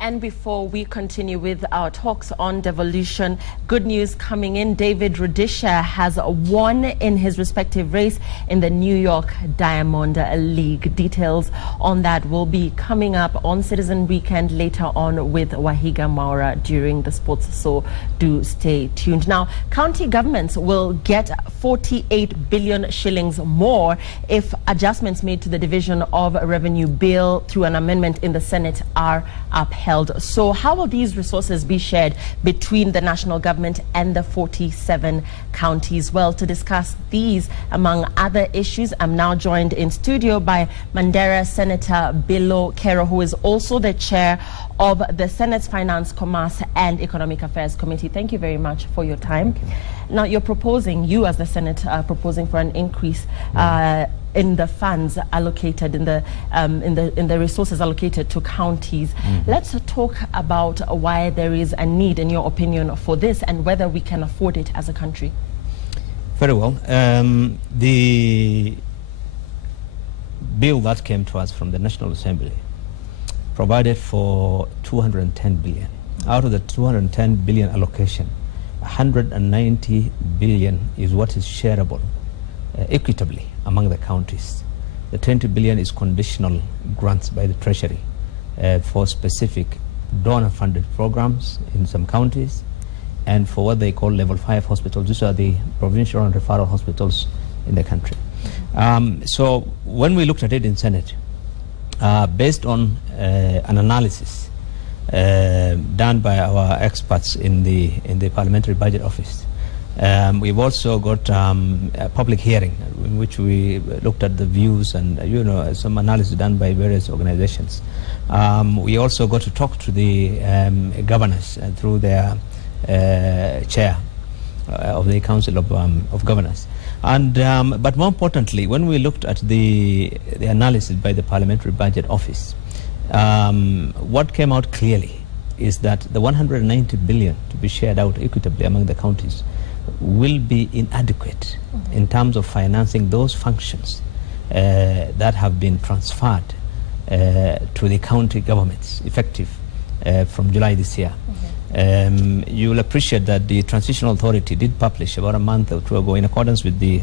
And before we continue with our talks on devolution, good news coming in. David Rudisha has won in his respective race in the New York Diamond League. Details on that will be coming up on Citizen Weekend later on with Wahiga Maura during the sports, so do stay tuned. Now, county governments will get 48 billion shillings more if adjustments made to the Division of Revenue Bill through an amendment in the Senate are upheld. So how will these resources be shared between the national government and the 47 counties? Well, to discuss these, among other issues, I'm now joined in studio by Mandera Senator Bilo Kero, who is also the chair of the Senate's Finance, Commerce and Economic Affairs Committee. Thank you very much for your time. Now, you're proposing, you as the Senate are proposing for an increase in the funds allocated, in the resources allocated to counties. Let's talk about why there is a need, in your opinion, for this and whether we can afford it as a country. Very well. The bill that came to us from the National Assembly provided for 210 billion. Out of the 210 billion allocation, 190 billion is what is shareable equitably among the counties. The 20 billion is conditional grants by the Treasury for specific donor-funded programs in some counties, and for what they call level 5 hospitals. These are the provincial and referral hospitals in the country. So when we looked at it in Senate, based on an analysis done by our experts in the Parliamentary Budget Office, we've also got a public hearing in which we looked at the views and some analysis done by various organizations. We also got to talk to the governors through their chair of the Council of Governors. And but more importantly, when we looked at the analysis by the Parliamentary Budget Office, what came out clearly is that the 190 billion to be shared out equitably among the counties will be inadequate in terms of financing those functions that have been transferred to the county governments effective from July this year. You will appreciate that the Transitional Authority did publish about a month or two ago, in accordance with the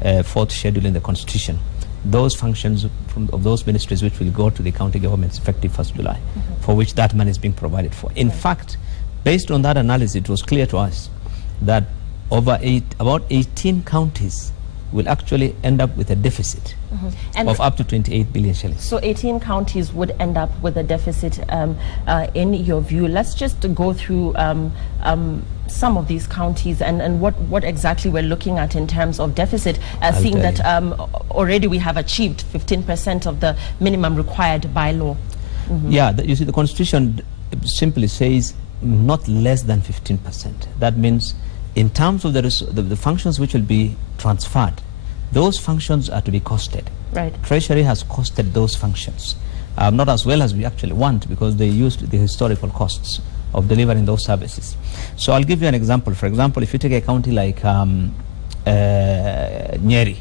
4th schedule in the Constitution, those functions of those ministries which will go to the county governments effective 1st July, for which that money is being provided for. In fact, based on that analysis, it was clear to us that about 18 counties will actually end up with a deficit of up to 28 billion shillings. So 18 counties would end up with a deficit in your view. Let's just go through some of these counties and what exactly we're looking at in terms of deficit, seeing that already we have achieved 15% of the minimum required by law. Yeah, you see, the Constitution simply says not less than 15%. That means in terms of the functions which will be transferred, those functions are to be costed. Right. Treasury has costed those functions, not as well as we actually want, because they used the historical costs of delivering those services. So I'll give you an example. For example, if you take a county like Nyeri,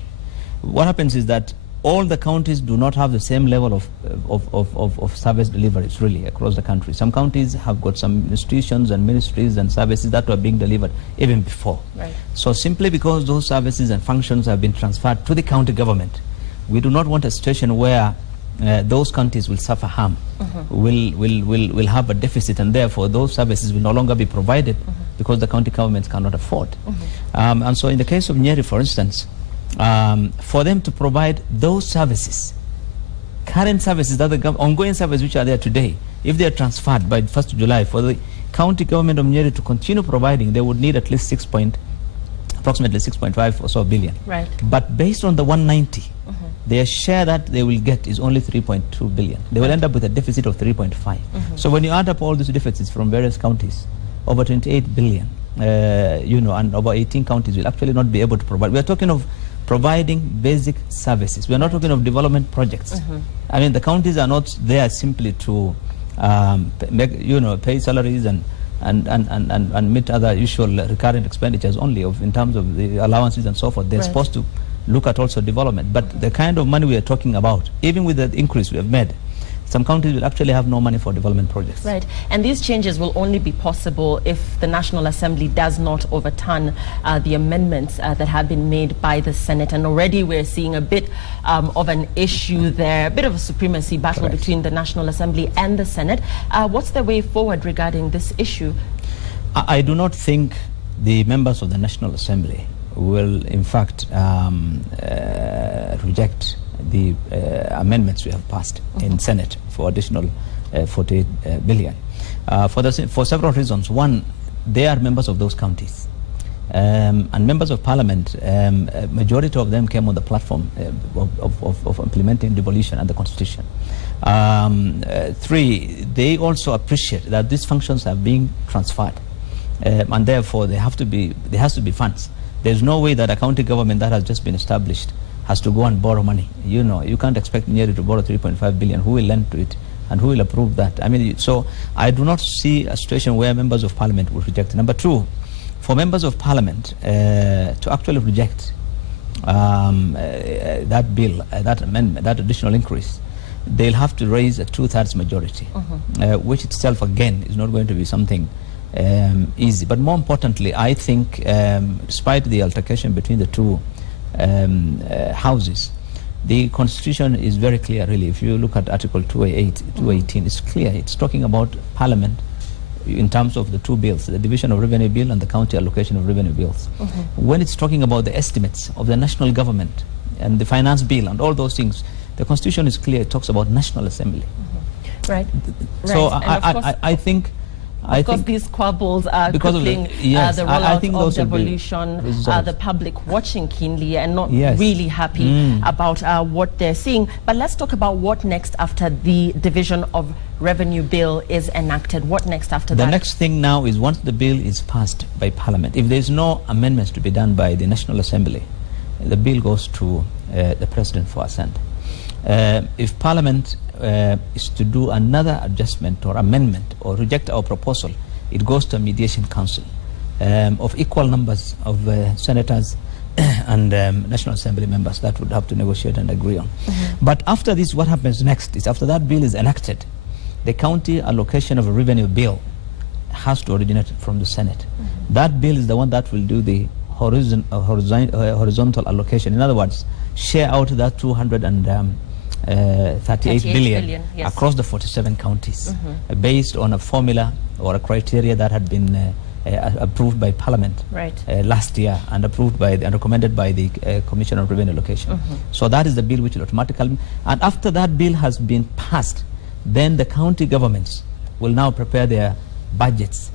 what happens is that all the counties do not have the same level of service deliveries really across the country. Some counties have got some institutions and ministries and services that were being delivered even before. Right. So simply because those services and functions have been transferred to the county government, we do not want a situation where those counties will suffer harm, will have a deficit, and therefore those services will no longer be provided because the county governments cannot afford. And so in the case of Nyeri, for instance, for them to provide those services, current services, that the ongoing services which are there today, if they are transferred by 1st of July, for the county government of Nyeri to continue providing, they would need at least approximately 6.5 or so billion. Right. But based on the 190, their share that they will get is only 3.2 billion. They will end up with a deficit of 3.5. So when you add up all these deficits from various counties, over 28 billion, and over 18 counties will actually not be able to provide. We are talking of providing basic services. We are not talking of development projects. I mean, the counties are not there simply to pay salaries and meet other usual recurrent expenditures only in terms of the allowances and so forth. They're supposed to look at also development. But the kind of money we are talking about, even with the increase we have made, some counties will actually have no money for development projects. Right, and these changes will only be possible if the National Assembly does not overturn the amendments that have been made by the Senate. And already we're seeing a bit of an issue there, a bit of a supremacy battle Correct. between the National Assembly and the Senate. What's the way forward regarding this issue? I do not think the members of the National Assembly will, in fact, reject the amendments we have passed in Senate for additional 48 billion for several reasons. One, they are members of those counties, and members of parliament, majority of them came on the platform of implementing devolution and the constitution. Three, they also appreciate that these functions are being transferred, and therefore there has to be funds. There's no way that a county government that has just been established has to go and borrow money. You know, you can't expect Nyeri to borrow 3.5 billion. Who will lend to it, and who will approve that? I mean, so I do not see a situation where members of parliament will reject it. Number two, for members of parliament to actually reject that bill, that amendment, that additional increase, they'll have to raise a 2/3 majority, which itself, again, is not going to be something easy. But more importantly, I think, despite the altercation between the two houses, the constitution is very clear, really. If you look at Article 218, it's clear. It's talking about parliament in terms of the two bills, the division of revenue bill and the county allocation of revenue bills. When it's talking about the estimates of the national government and the finance bill and all those things, the constitution is clear. It talks about National Assembly. Right. So Right. I think... Of course, these squabbles are crippling the rollout of devolution, the public watching keenly and not really happy about what they're seeing. But let's talk about what next after the division of revenue bill is enacted. What next after that? The next thing now is, once the bill is passed by Parliament, if there's no amendments to be done by the National Assembly, the bill goes to the President for assent. If Parliament is to do another adjustment or amendment or reject our proposal, it goes to a mediation council of equal numbers of senators and National Assembly members that would have to negotiate and agree on. But after this, what happens next is, after that bill is enacted, the county allocation of a revenue bill has to originate from the Senate. That bill is the one that will do the horizontal allocation. In other words, share out that 238 billion across the 47 counties, based on a formula or a criteria that had been approved by Parliament last year and approved by and recommended by the Commission on Revenue Allocation. So that is the bill which will automatically, and after that bill has been passed, then the county governments will now prepare their budgets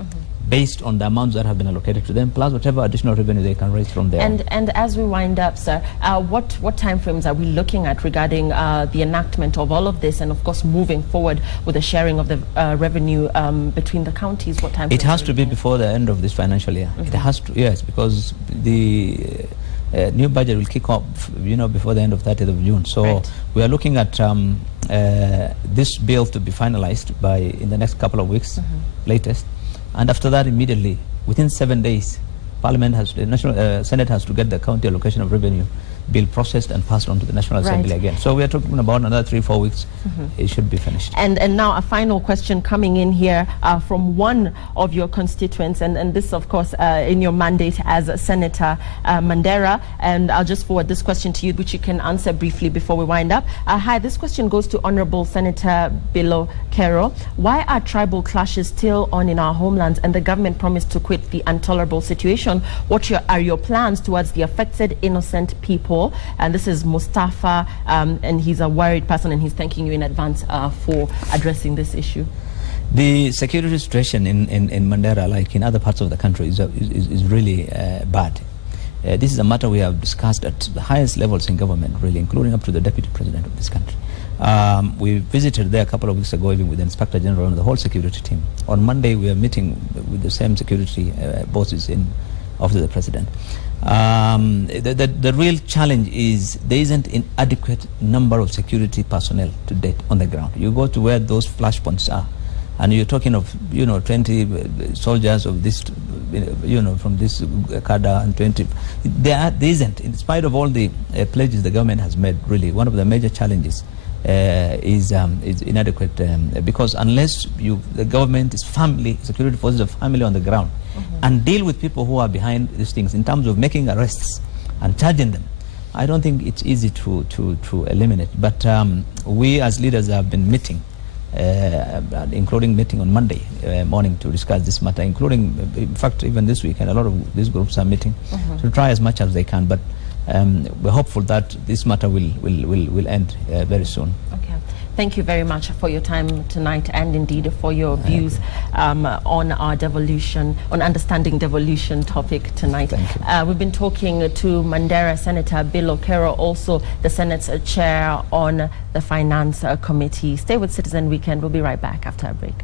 based on the amounts that have been allocated to them, plus whatever additional revenue they can raise from there. And as we wind up, sir, what time frames are we looking at regarding the enactment of all of this, and of course moving forward with the sharing of the revenue between the counties? What time? It has to be before the end of this financial year. It has to, yes, because the new budget will kick off, before the end of 30th of June. So we are looking at this bill to be finalized in the next couple of weeks, latest. And after that, immediately, within 7 days, the National Senate has to get the county allocation of revenue bill processed and passed on to the National Assembly again. So we are talking about another 3-4 weeks. It should be finished. And now a final question coming in here from one of your constituents, and this, of course, in your mandate as Senator Mandera. And I'll just forward this question to you, which you can answer briefly before we wind up. Hi, this question goes to Honorable Senator Bilo Kero. Why are tribal clashes still on in our homelands, and the government promised to quit the intolerable situation? What are your plans towards the affected innocent people? And this is Mustafa, and he's a worried person, and he's thanking you in advance for addressing this issue. The security situation in Mandera, like in other parts of the country, is really bad. This is a matter we have discussed at the highest levels in government, really, including up to the Deputy President of this country. We visited there a couple of weeks ago, even with the Inspector General and the whole security team. On Monday, we are meeting with the same security bosses in Office of the President. The real challenge is there isn't an adequate number of security personnel to date on the ground. You go to where those flashpoints are, and you're talking of 20 soldiers of this, from this cadre, and 20. There isn't, in spite of all the pledges the government has made. Really, one of the major challenges is inadequate, because unless the government is firmly, security forces are firmly on the ground and deal with people who are behind these things in terms of making arrests and charging them, I don't think it's easy to eliminate. But we as leaders have been meeting, including meeting on Monday morning to discuss this matter, including, in fact, even this week, and a lot of these groups are meeting to try as much as they can. But we're hopeful that this matter will end very soon. Okay. Thank you very much for your time tonight, and indeed for your views on our devolution, on understanding devolution topic tonight. Thank you. We've been talking to Mandera Senator Bill Okero, also the Senate's chair on the Finance Committee. Stay with Citizen Weekend. We'll be right back after a break.